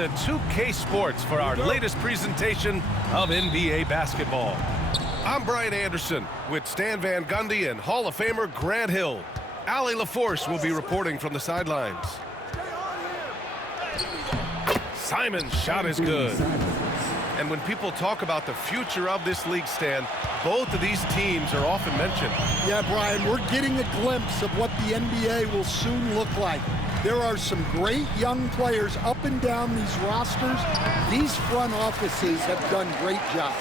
to 2K Sports for our latest presentation of NBA basketball. I'm Brian Anderson with Stan Van Gundy and Hall of Famer Grant Hill. Allie LaForce will be reporting from the sidelines. Simon's shot is good. And when people talk about the future of this league, Stan, both of these teams are often mentioned. Yeah, Brian, we're getting a glimpse of what the NBA will soon look like. There are some great young players up and down these rosters. These front offices have done great jobs.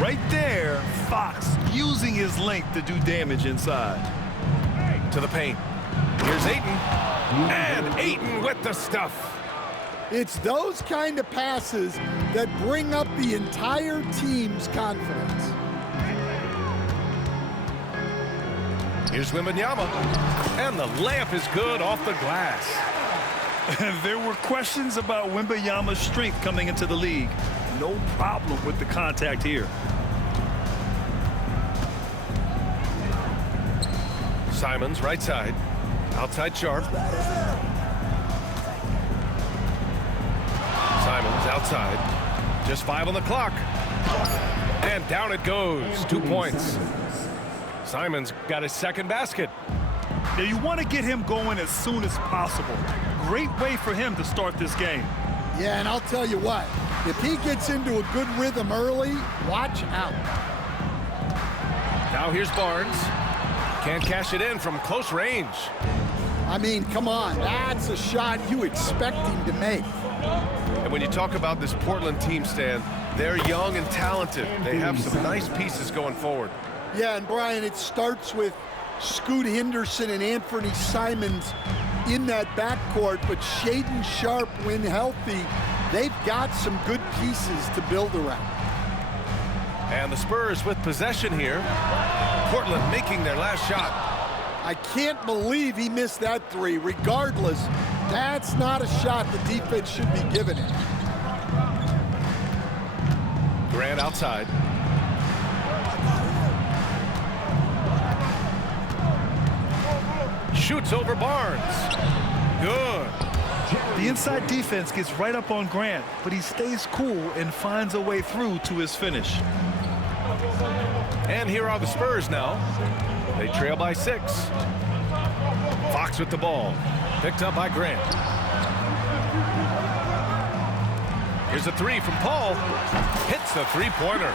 Right there, Fox using his length to do damage inside. To the paint. Here's Ayton. And Ayton with the stuff. It's those kind of passes that bring up the entire team's confidence. Here's Wembanyama. And the layup is good off the glass. There were questions about Wembanyama's strength coming into the league. No problem with the contact here. Simons, right side. Outside Sharp. Simons outside. Just 5 on the clock. And down it goes. 2 points. Simons got his second basket. Now you want to get him going as soon as possible. Great way for him to start this game. Yeah, and I'll tell you what, if he gets into a good rhythm early, watch out. Now here's Barnes. Can't cash it in from close range. I mean, come on, that's a shot you expect him to make. And when you talk about this Portland team, Stan, they're young and talented. They have some nice pieces going forward. Yeah, and Brian, it starts with Scoot Henderson and Anfernee Simons in that backcourt, but Shaedon Sharpe, when healthy, they've got some good pieces to build around. And the Spurs with possession here. Portland making their last shot. I can't believe he missed that three. Regardless, that's not a shot the defense should be giving him. Grant outside. Shoots over Barnes. Good. The inside defense gets right up on Grant, but he stays cool and finds a way through to his finish. And here are the Spurs now. They trail by 6. Fox with the ball. Picked up by Grant. Here's a 3 from Paul. Hits the three-pointer.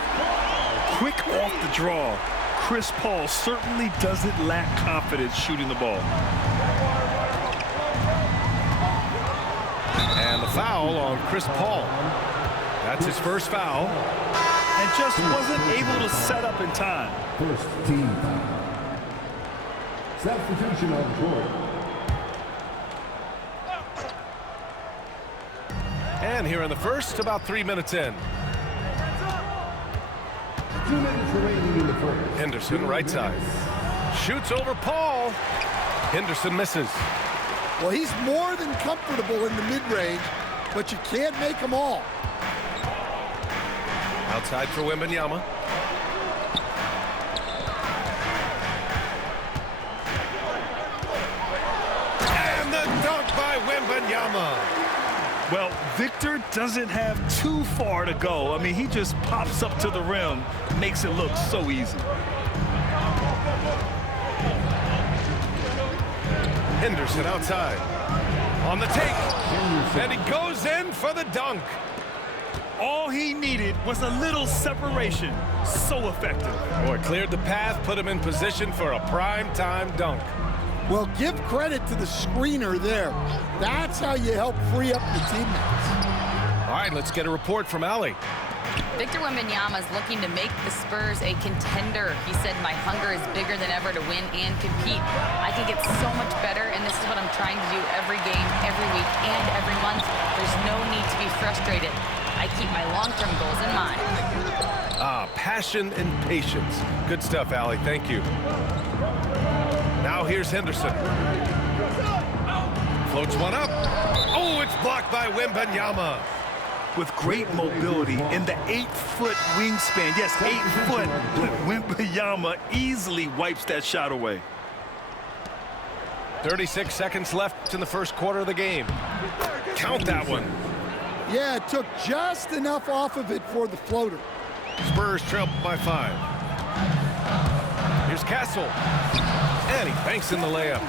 Quick off the draw. Chris Paul certainly doesn't lack confidence shooting the ball. And the foul on Chris Paul. That's his first foul. And just wasn't able to set up in time. First team foul. Substitution on the court. And here in the first, about 3 minutes in. 2 minutes remaining in the first. Henderson, right side. Shoots over Paul. Henderson misses. Well, he's more than comfortable in the mid-range, but you can't make them all. Outside for Wembanyama. And the dunk by Wembanyama. Well, Victor doesn't have too far to go. I mean, he just pops up to the rim, makes it look so easy. Henderson outside. On the take. And he goes in for the dunk. All he needed was a little separation. So effective. Boy, cleared the path, put him in position for a prime-time dunk. Well, give credit to the screener there. That's how you help free up the teammates. All right, let's get a report from Allie. Victor Wembanyama is looking to make the Spurs a contender. He said, my hunger is bigger than ever to win and compete. I can get so much better, and this is what I'm trying to do every game, every week, and every month. There's no need to be frustrated. I keep my long-term goals in mind. Passion and patience. Good stuff, Allie. Thank you. Now here's Henderson. Floats one up. Oh, it's blocked by Wembanyama. With great mobility in the 8-foot wingspan. Yes, 8 foot. Wembanyama easily wipes that shot away. 36 seconds left in the first quarter of the game. count that one. Yeah, it took just enough off of it for the floater. Spurs trail by 5. Here's Castle. And he banks in the layup.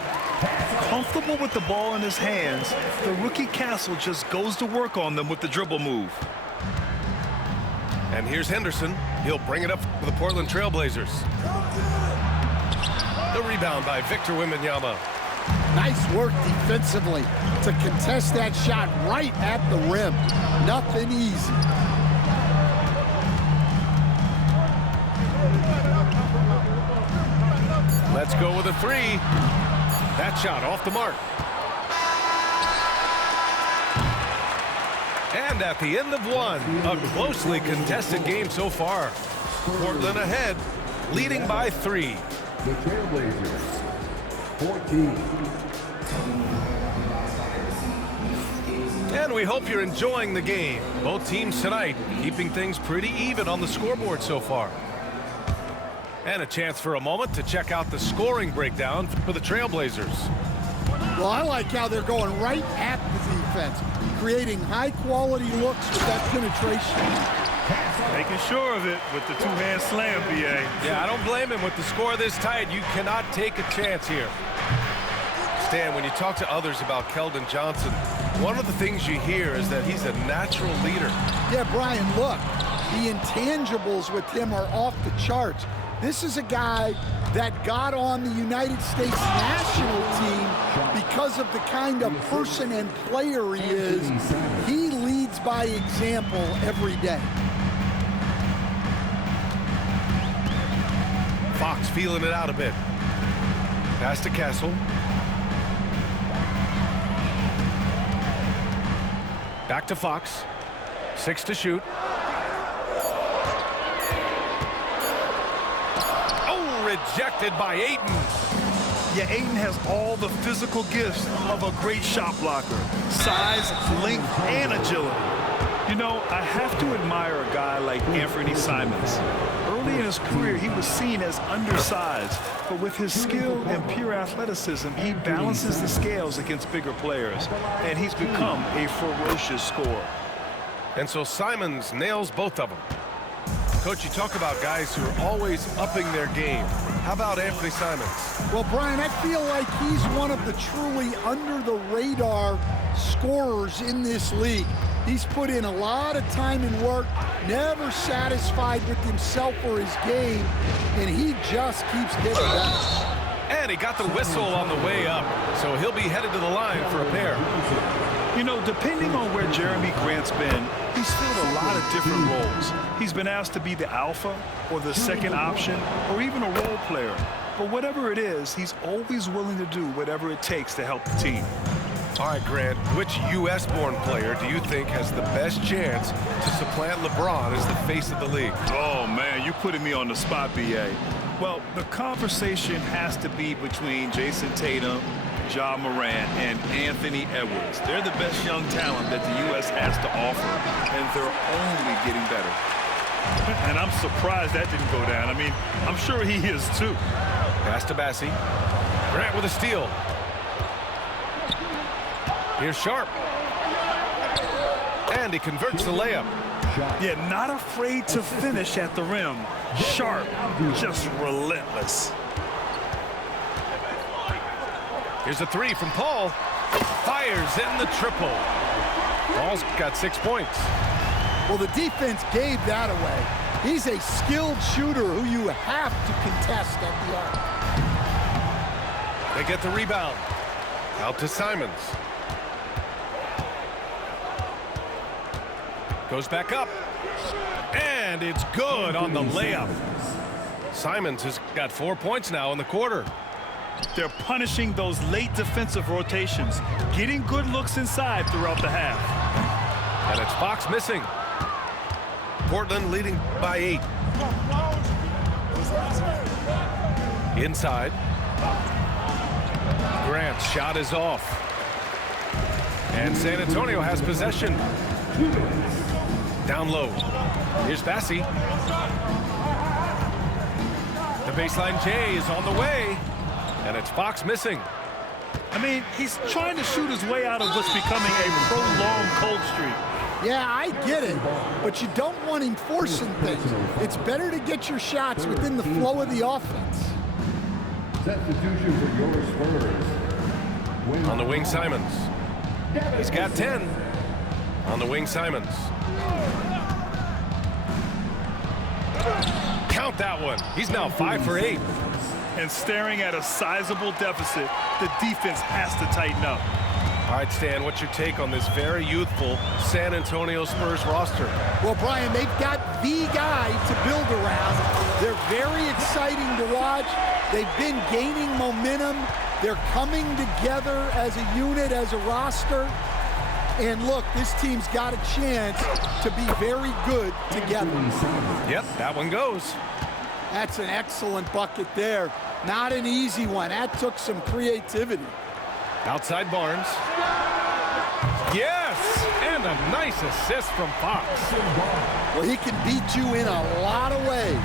Comfortable with the ball in his hands, the rookie Castle just goes to work on them with the dribble move. And here's Henderson. He'll bring it up for the Portland Trailblazers. The rebound by Victor Wembanyama. Nice work defensively to contest that shot right at the rim. Nothing easy. Let's go with a 3. That shot off the mark. And at the end of 1, a closely contested game so far. Portland ahead, leading by 3. The Trailblazers, 14. And we hope you're enjoying the game. Both teams tonight keeping things pretty even on the scoreboard so far. And a chance for a moment to check out the scoring breakdown for the Trailblazers. Well, I like how they're going right at the defense, creating high-quality looks with that penetration. Making sure of it with the two-hand slam, B.A. Yeah, I don't blame him. With the score this tight, you cannot take a chance here. Stan, when you talk to others about Keldon Johnson, one of the things you hear is that he's a natural leader. Yeah, Brian, look, the intangibles with him are off the charts. This is a guy that got on the United States national team because of the kind of person and player he is. He leads by example every day. Fox feeling it out a bit. Pass to Castle. Back to Fox. 6 to shoot. Oh, rejected by Ayton. Yeah, Ayton has all the physical gifts of a great shot blocker. Size, length, and agility. You know, I have to admire a guy like Anfernee Simons. Early in his career, he was seen as undersized, but with his skill and pure athleticism, he balances the scales against bigger players, and he's become a ferocious scorer. And so Simons nails both of them. Coach, you talk about guys who are always upping their game. How about Anfernee Simons? Well, Brian, I feel like he's one of the truly under-the-radar scorers in this league. He's put in a lot of time and work, never satisfied with himself or his game, and he just keeps getting better. And he got the whistle on the way up, so he'll be headed to the line for a pair. You know, depending on where Jeremy Grant's been, he's filled a lot of different roles. He's been asked to be the alpha or the second option or even a role player. But whatever it is, he's always willing to do whatever it takes to help the team. All right, Grant, which U.S.-born player do you think has the best chance to supplant LeBron as the face of the league? Oh, man, you're putting me on the spot, B.A. Well, the conversation has to be between Jason Tatum, Ja Morant, and Anthony Edwards. They're the best young talent that the U.S. has to offer, and they're only getting better. And I'm surprised that didn't go down. I mean, I'm sure he is, too. Pass to Bassie. Grant with a steal. Here's Sharp. And he converts the layup. Yeah, not afraid to finish at the rim. Sharp, just relentless. Here's a 3 from Paul. Fires in the triple. Paul's got 6 points. Well, the defense gave that away. He's a skilled shooter who you have to contest at the arc. They get the rebound. Out to Simons. Goes back up. And it's good on the layup. Simons has got 4 points now in the quarter. They're punishing those late defensive rotations, getting good looks inside throughout the half. And it's Fox missing. Portland leading by 8. Inside. Grant's shot is off. And San Antonio has possession. Down low. Here's Bassie. The baseline J is on the way. And it's Fox missing. I mean, he's trying to shoot his way out of what's becoming a prolonged cold streak. Yeah, I get it, but you don't want him forcing things. It's better to get your shots within the flow of the offense. Substitution for your Spurs. On the wing, Simons. He's got 10. On the wing, Simons. Count that one. He's now 5 for 8. And staring at a sizable deficit, the defense has to tighten up. All right, Stan, what's your take on this very youthful San Antonio Spurs roster? Well, Brian, they've got the guy to build around. They're very exciting to watch. They've been gaining momentum. They're coming together as a unit, as a roster. And look, this team's got a chance to be very good together. Yep, that one goes. That's an excellent bucket there. Not an easy one. That took some creativity. Outside Barnes. Yes! And a nice assist from Fox. Well, he can beat you in a lot of ways.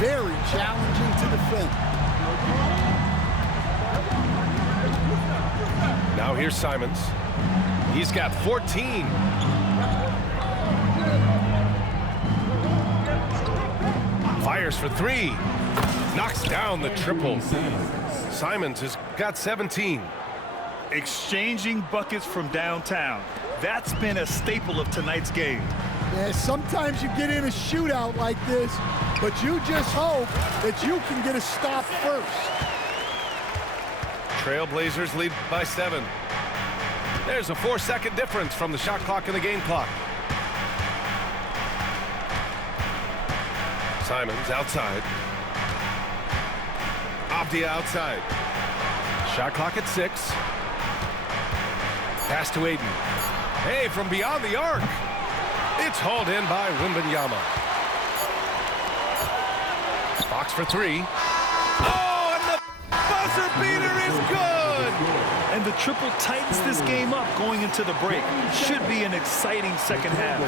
Very challenging to defend. Now here's Simons. He's got 14. Fires for 3. Knocks down the triple. Simons has got 17. Exchanging buckets from downtown. That's been a staple of tonight's game. Yeah, sometimes you get in a shootout like this, but you just hope that you can get a stop first. Trailblazers lead by 7. There's a 4-second difference from the shot clock and the game clock. Simons outside. Off the outside. Shot clock at 6. Pass to Aiden. Hey, from beyond the arc. It's hauled in by Wembanyama. Fox for 3. Oh, and the buzzer beater is good! And the triple tightens this game up going into the break. Should be an exciting second half.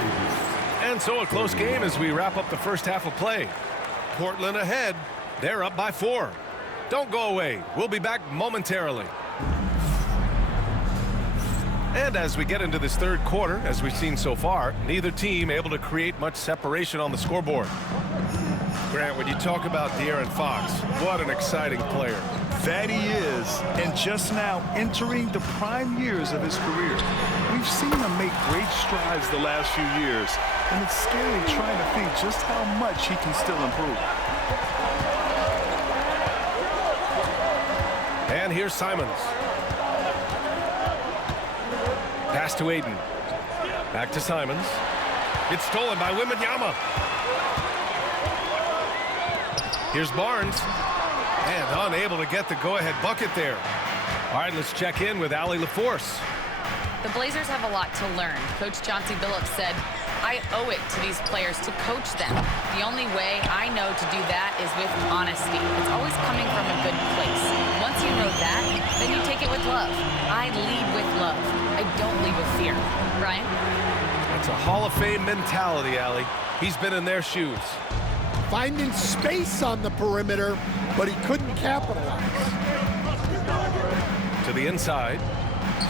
And so a close game as we wrap up the first half of play. Portland ahead. They're up by 4. Don't go away. We'll be back momentarily. And as we get into this third quarter, as we've seen so far, neither team able to create much separation on the scoreboard. Grant, when you talk about De'Aaron Fox, what an exciting player. That he is, and just now entering the prime years of his career. We've seen him make great strides the last few years, and it's scary trying to think just how much he can still improve. And here's Simons. Pass to Aiden. Back to Simons. It's stolen by Wembanyama. Here's Barnes. And unable to get the go-ahead bucket there. All right, let's check in with Allie LaForce. The Blazers have a lot to learn. Coach Chauncey Billups said, I owe it to these players to coach them. The only way I know to do that is with honesty. It's always coming from a good place. Once you know that, then you take it with love. I lead with love. I don't lead with fear. Brian? That's a Hall of Fame mentality, Allie. He's been in their shoes. Finding space on the perimeter, but he couldn't capitalize. To the inside.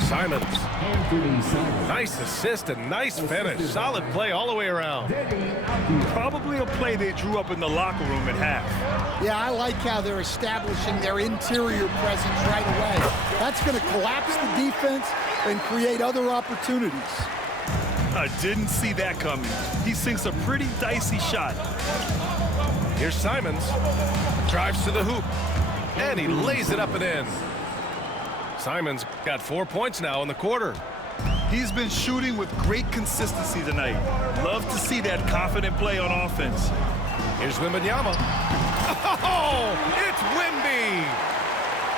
Simons. Anfernee Simons. Nice assist and nice finish. Solid play all the way around. Probably a play they drew up in the locker room at half. Yeah, I like how they're establishing their interior presence right away. That's going to collapse the defense and create other opportunities. I didn't see that coming. He sinks a pretty dicey shot. Here's Simons. Drives to the hoop. And he lays it up and in. Simons got 4 points now in the quarter. He's been shooting with great consistency tonight. Love to see that confident play on offense. Here's Wembanyama. Oh, it's Wemby!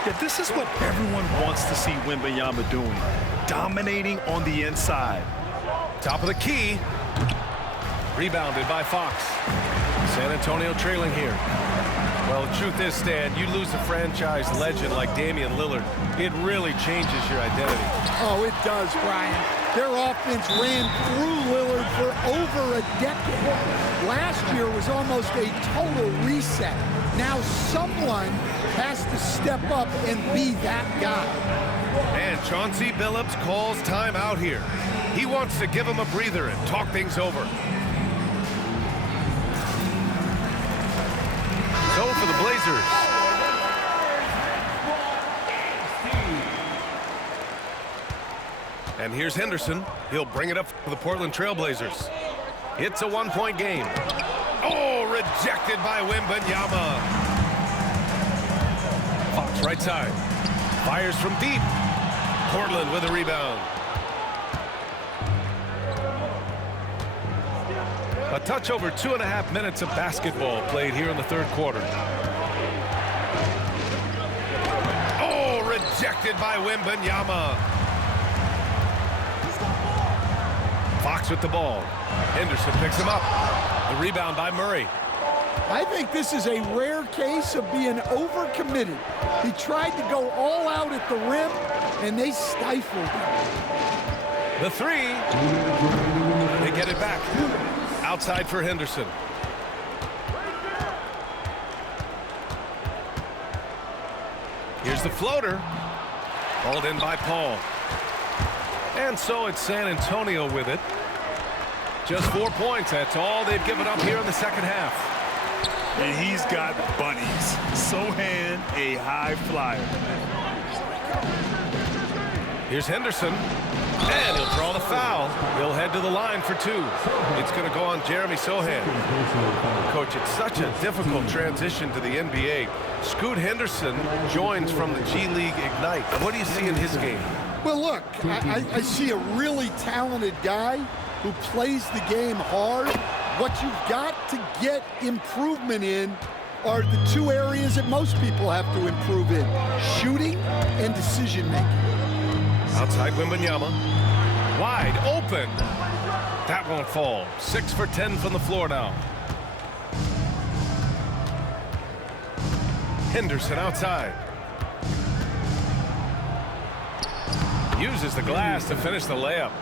Yeah, this is what everyone wants to see Wembanyama doing. Dominating on the inside. Top of the key. Rebounded by Fox. San Antonio trailing here. Well, the truth is, Stan, you lose a franchise legend like Damian Lillard, it really changes your identity. Oh, it does, Brian. Their offense ran through Lillard for over a decade. Last year was almost a total reset. Now someone has to step up and be that guy. And Chauncey Billups calls time out here. He wants to give him a breather and talk things over. So for the Blazers. And here's Henderson. He'll bring it up for the Portland Trail Blazers. It's a one-point game. Oh, rejected by Wembanyama. Fox right side. Fires from deep. Portland with a rebound. A touch over 2.5 minutes of basketball played here in the third quarter. Oh, rejected by Wembanyama. Fox with the ball. Henderson picks him up. The rebound by Murray. I think this is a rare case of being overcommitted. He tried to go all out at the rim, and they stifled him. The three. They get it back. Outside for Henderson. Here's the floater. Hauled in by Paul. And so it's San Antonio with it. Just 4 points. That's all they've given up here in the second half. And he's got bunnies. Sohan, a high flyer. Here's Henderson. And he'll draw the foul. He'll head to the line for two. It's going to go on Jeremy Sohan. Coach, it's such a difficult transition to the NBA. Scoot Henderson joins from the G League Ignite. What do you see in his game? Well, look, I see a really talented guy who plays the game hard. What you've got to get improvement in are the two areas that most people have to improve in: shooting and decision-making. Outside Wembanyama. Wide open. That won't fall. 6 for 10 from the floor now. Henderson outside. Uses the glass to finish the layup.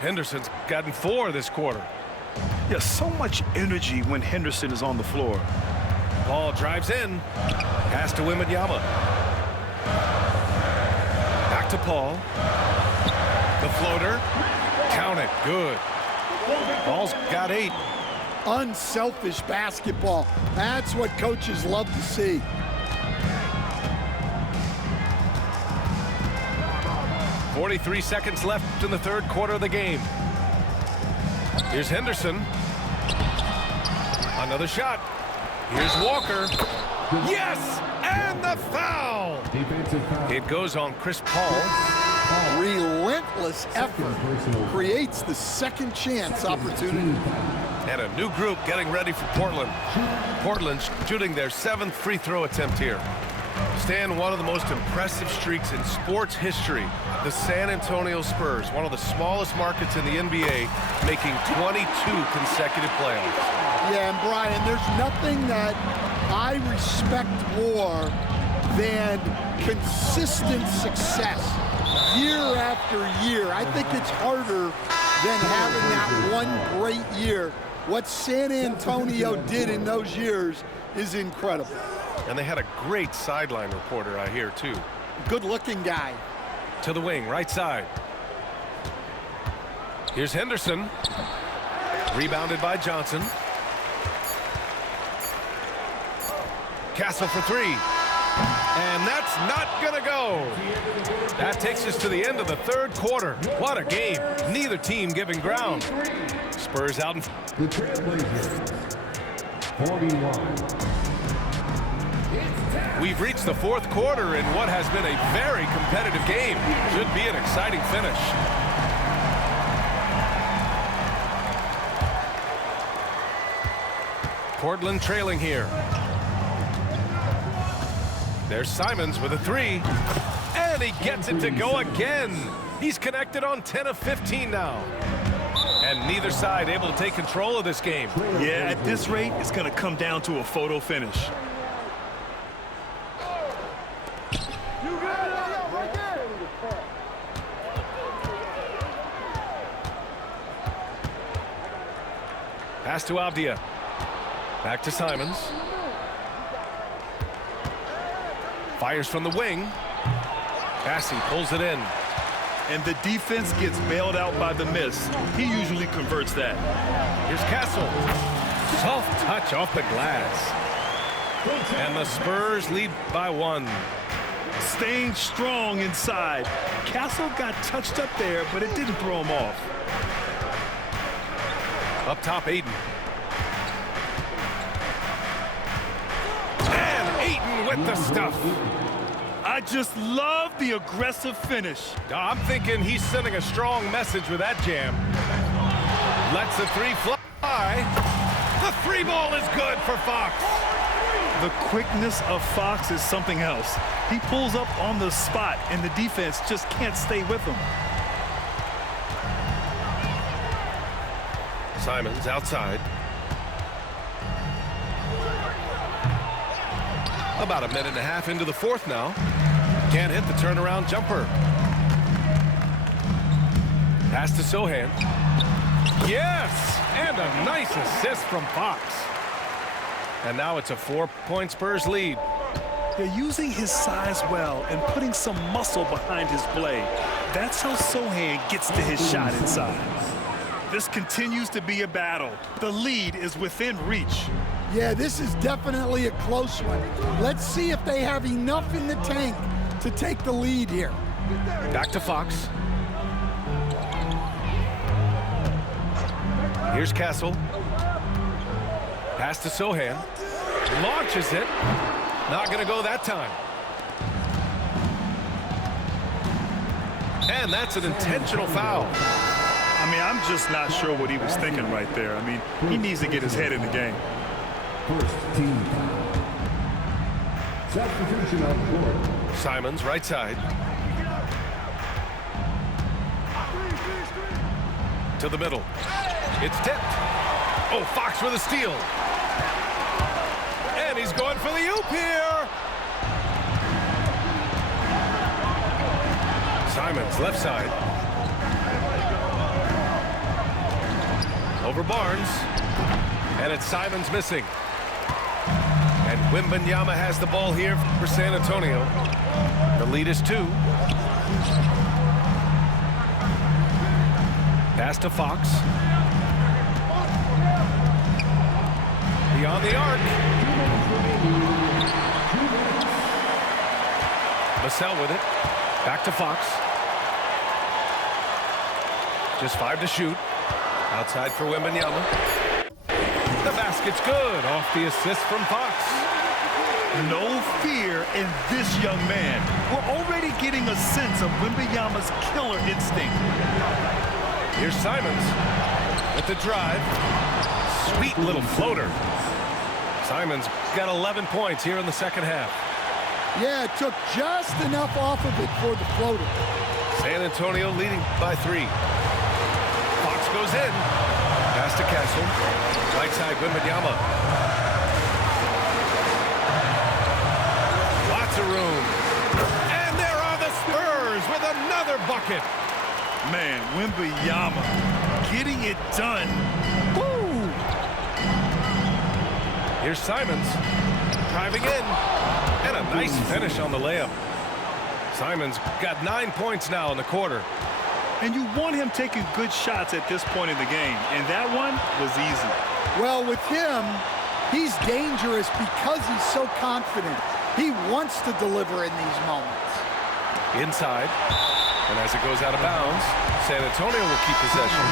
Henderson's gotten 4 this quarter. Yeah, so much energy when Henderson is on the floor. Ball drives in. Pass to Wembanyama. Back to Paul. The floater. Count it. Good. Ball's got 8. Unselfish basketball. That's what coaches love to see. .43 seconds left in the third quarter of the game. Here's Henderson. Another shot. Here's Walker. Yes! And the foul! It goes on Chris Paul. Relentless effort creates the second chance opportunity. And a new group getting ready for Portland. Portland shooting their 7th free throw attempt here. Stan, one of the most impressive streaks in sports history. The San Antonio Spurs, one of the smallest markets in the NBA, making 22 consecutive playoffs. Yeah, and Brian, there's nothing that I respect more than consistent success year after year. I think it's harder than having that one great year. What San Antonio did in those years is incredible. And they had a great sideline reporter, I hear, too. Good-looking guy. To the wing, right side. Here's Henderson. Rebounded by Johnson. Castle for 3. And that's not going to go. That takes us to the end of the third quarter. What a game. Neither team giving ground. Spurs out in... The Trailblazers, 41. We've reached the fourth quarter in what has been a very competitive game. Should be an exciting finish. Portland trailing here. There's Simons with a 3. And he gets it to go again. He's connected on 10 of 15 now. And neither side able to take control of this game. Yeah, at this rate, it's going to come down to a photo finish. Pass to Avdia. Back to Simons. Fires from the wing. Passy pulls it in. And the defense gets bailed out by the miss. He usually converts that. Here's Castle. Soft touch off the glass. And the Spurs lead by 1. Staying strong inside. Castle got touched up there, but it didn't throw him off. Up top, Aiden. And Aiden with the stuff. I just love the aggressive finish. I'm thinking he's sending a strong message with that jam. Lets the 3 fly. The 3 ball is good for Fox. The quickness of Fox is something else. He pulls up on the spot, and the defense just can't stay with him. Simons outside. About a minute and a half into the 4th now. Can't hit the turnaround jumper. Pass to Sohan. Yes! And a nice assist from Fox. And now it's a 4-point Spurs lead. They're using his size well and putting some muscle behind his play. That's how Sohan gets to his shot inside. This continues to be a battle. The lead is within reach. Yeah, this is definitely a close one. Let's see if they have enough in the tank to take the lead here. Back to Fox. Here's Castle. Pass to Sohan. Launches it. Not going to go that time. And that's an intentional foul. I mean, I'm just not sure what he was thinking right there. I mean, he needs to get his head in the game. First team. Substitution on court. Simons, right side. To the middle. It's tipped. Oh, Fox with a steal. And he's going for the oop here. Simons, left side. Over Barnes. And it's Simons missing. And Wembanyama has the ball here for San Antonio. The lead is 2. Pass to Fox. Beyond the arc. Vassell with it. Back to Fox. Just 5 to shoot. Outside for Wembanyama. The basket's good off the assist from Fox. No fear in this young man. We're already getting a sense of Wembanyama's killer instinct. Here's Simons with the drive. Sweet little floater. Simons got 11 points here in the second half. Yeah, it took just enough off of it for the floater. San Antonio leading by 3. Fox goes in. Pass to Castle. Right side, Wembanyama. Lots of room. And there are the Spurs with another bucket. Man, Wembanyama getting it done. Woo! Here's Simons driving in. And a nice finish on the layup. Simons got 9 points now in the quarter. And you want him taking good shots at this point in the game. And that one was easy. Well, with him, he's dangerous because he's so confident. He wants to deliver in these moments. Inside. And as it goes out of bounds, San Antonio will keep possession.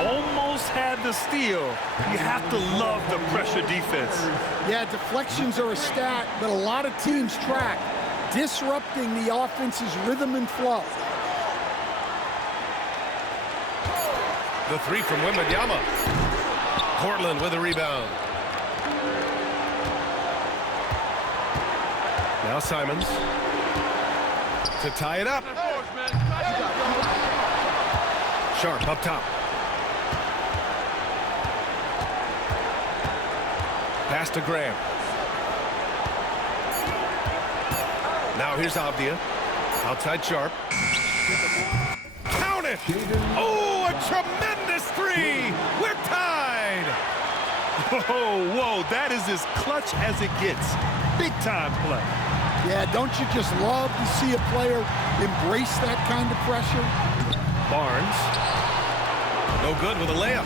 Almost had the steal. You have to love the pressure defense. Yeah, deflections are a stat that a lot of teams track, disrupting the offense's rhythm and flow. The 3 from Wembanyama. Portland with a rebound. Now Simons to tie it up. Sharp up top. Pass to Graham. Now here's Avdia. Outside Sharp. Count it! Oh, a tremendous 3! We're tied! Whoa, that is as clutch as it gets. Big time play. Yeah, don't you just love to see a player embrace that kind of pressure? Barnes. No good with a layup.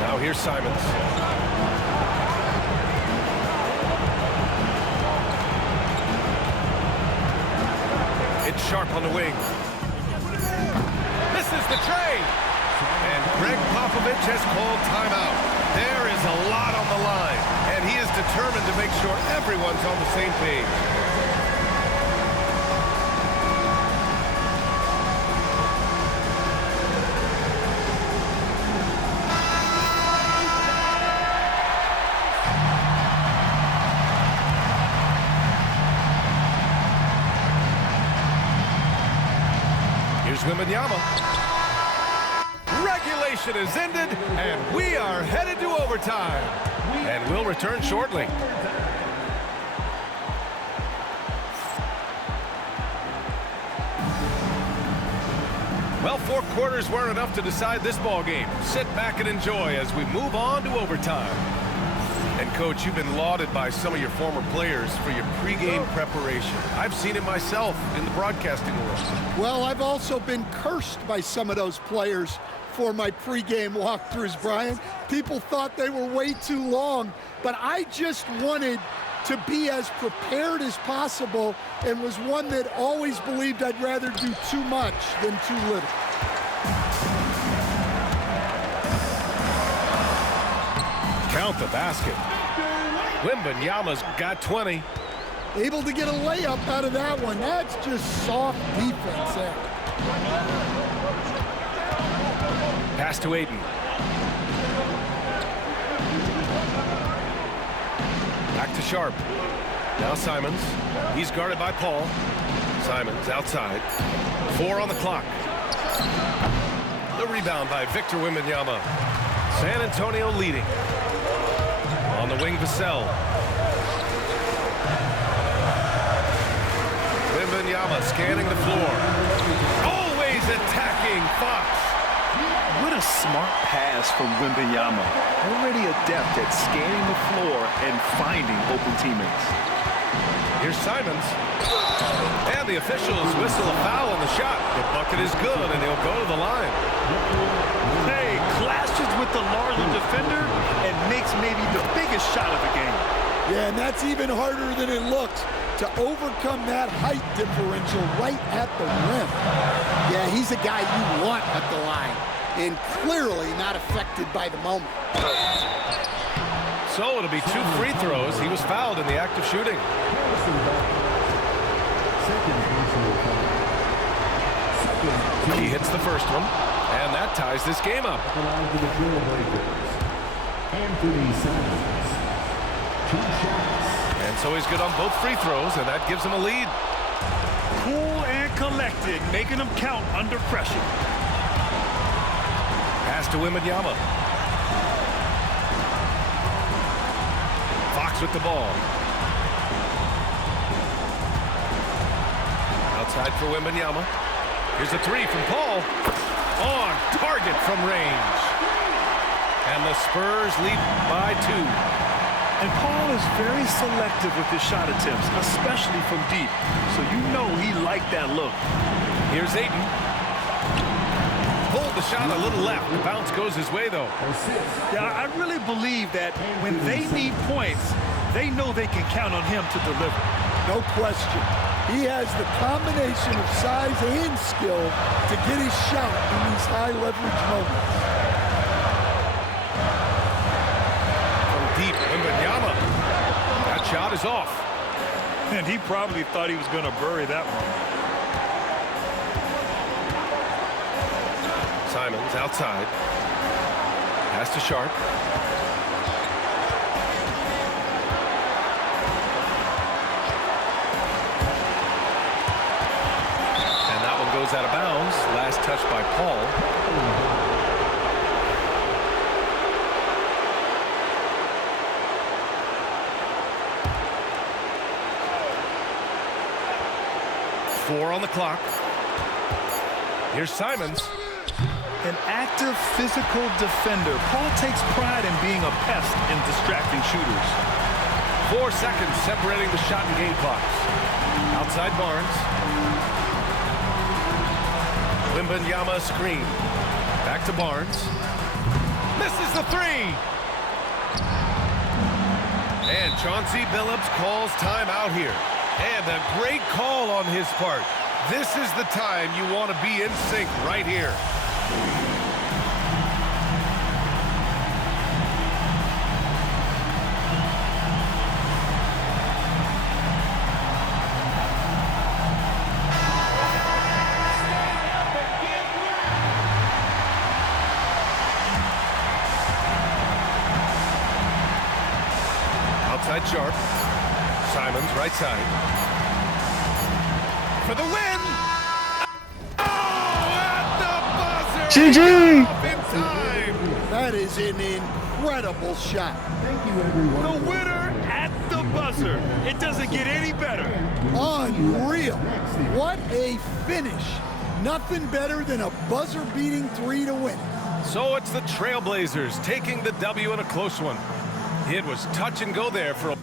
Now here's Simons. It's Sharp on the wing. Misses the trade. And Greg Popovich has called timeout. There is a lot on the line, and he is determined to make sure everyone's on the same page. Here's Wembanyama. Regulation is ended, and we are headed to overtime. And we'll return shortly. Well, 4 quarters weren't enough to decide this ball game. Sit back and enjoy as we move on to overtime. And, Coach, you've been lauded by some of your former players for your pregame preparation. I've seen it myself in the broadcasting world. Well, I've also been cursed by some of those players for my pregame walkthroughs, Brian. People thought they were way too long, but I just wanted to be as prepared as possible and was one that always believed I'd rather do too much than too little. Count the basket. Wembanyama's got 20. Able to get a layup out of that one. That's just soft defense there. Pass to Ayton. Back to Sharp. Now Simons. He's guarded by Paul. Simons outside. 4 on the clock. The rebound by Victor Wembanyama. San Antonio leading. On the wing, Vassell. Wembanyama scanning the floor. Always attacking Fox. What a smart pass from Wembanyama. Already adept at scanning the floor and finding open teammates. Here's Simons. And the officials whistle a foul on the shot. The bucket is good, and he'll go to the line. Hey, clashes with the larger defender and makes maybe the biggest shot of the game. Yeah, and that's even harder than it looks to overcome that height differential right at the rim. Yeah, he's a guy you want at the line, and clearly not affected by the moment. So it'll be 2 free throws. He was fouled in the act of shooting. He hits the first one, and that ties this game up. Anfernee Simons. 2 shots. And so he's good on both free throws, and that gives him a lead. Cool and collected, making them count under pressure. Pass to Wembanyama. Fox with the ball. Outside for Wembanyama. Here's a 3 from Paul. On target from range. And the Spurs lead by 2. And Paul is very selective with his shot attempts, especially from deep. So you know he liked that look. Here's Ayton. Pulled the shot a little left. The bounce goes his way, though. Yeah, I really believe that when they need points, they know they can count on him to deliver. No question. He has the combination of size and skill to get his shot in these high leverage moments. From deep, Wembanyama. That shot is off. And he probably thought he was going to bury that one. Simons outside. Pass to Sharp. And that one goes out of bounds. Last touch by Paul. Four on the clock. Here's Simons. An active physical defender. Paul takes pride in being a pest in distracting shooters. 4 seconds separating the shot and game clocks. Outside Barnes. Wembanyama screen. Back to Barnes. Misses the three. And Chauncey Billups calls timeout here. And a great call on his part. This is the time you want to be in sync right here. Outside Sharp. Simons right side. For the win! Oh, at the buzzer! GG! Off in time. That is an incredible shot. Thank you, everyone. The winner at the buzzer. It doesn't get any better. Unreal. What a finish. Nothing better than a buzzer-beating three to win. So it's the Trailblazers taking the W in a close one. It was touch and go there for a